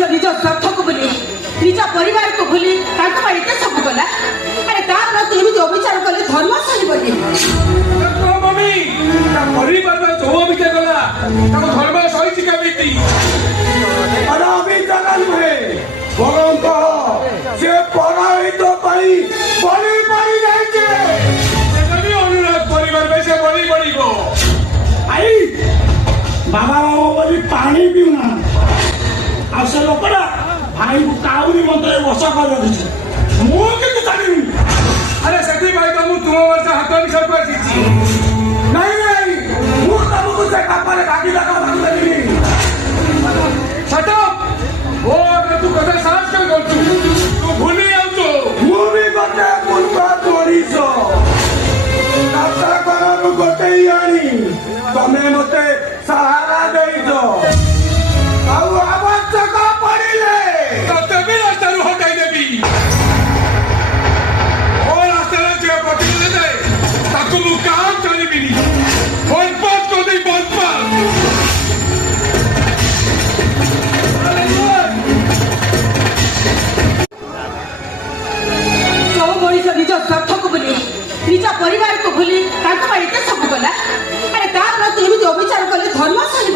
मनीष निज स्वार्थ को भूली निज परिवार को भूली एत सब कला अरे तार एमती अविचार कले धर्म सही मम्मी परिवार जो अविचार कला धर्म सही केमिति अरे अविचार नुहे बरं से पराहित बलि पड़ी जाइए अनुराग परिवार में से बलि पड़ो आई बाबा बोली पानी पीऊना आ से लोकटा भाई को काउरी मंत्र बस कर रखी मुझे जानी अरे से तो मुझे तुम वर्ष हाथ निशा कर नहीं तुमको से कापरे काटी लगा देनी छट ओ तू कथा साहस कर तू भूली जाऊ मुझे गोटे मुंडा तोड़ीस काटा कर गोटे आनी तमें मते सहारा देइछ आउ आवश्यक पड़िले तते भी रास्ता हटाई देवी ओ रास्ता जे पटिले दे ताको मु काम चलीबिनी बर्बाद कर दे बर्बाद मनीष निज स्वार्थ को भूली निज परिवार को भूली एत सब कला अरे तार एमती अविचार कले धर्म सही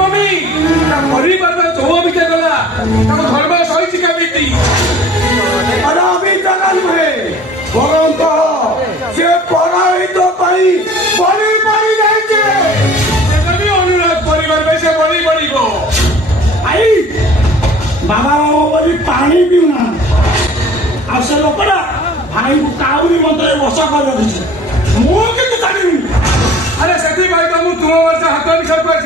मम्मी परिवार जो अविचार कला धर्म सही केमिति अरे अविचार नुहे बरं से पराहित बलि पड़ी जाइए अनुराग परिवार में से बलि पड़ो आई बाबा बोली पानी पीऊना आ से लोकटा भाई को काउरी मंत्र बस कर रखी मुझे जानी अरे से तो मुझे तुम वर्ष हाथ निशा कर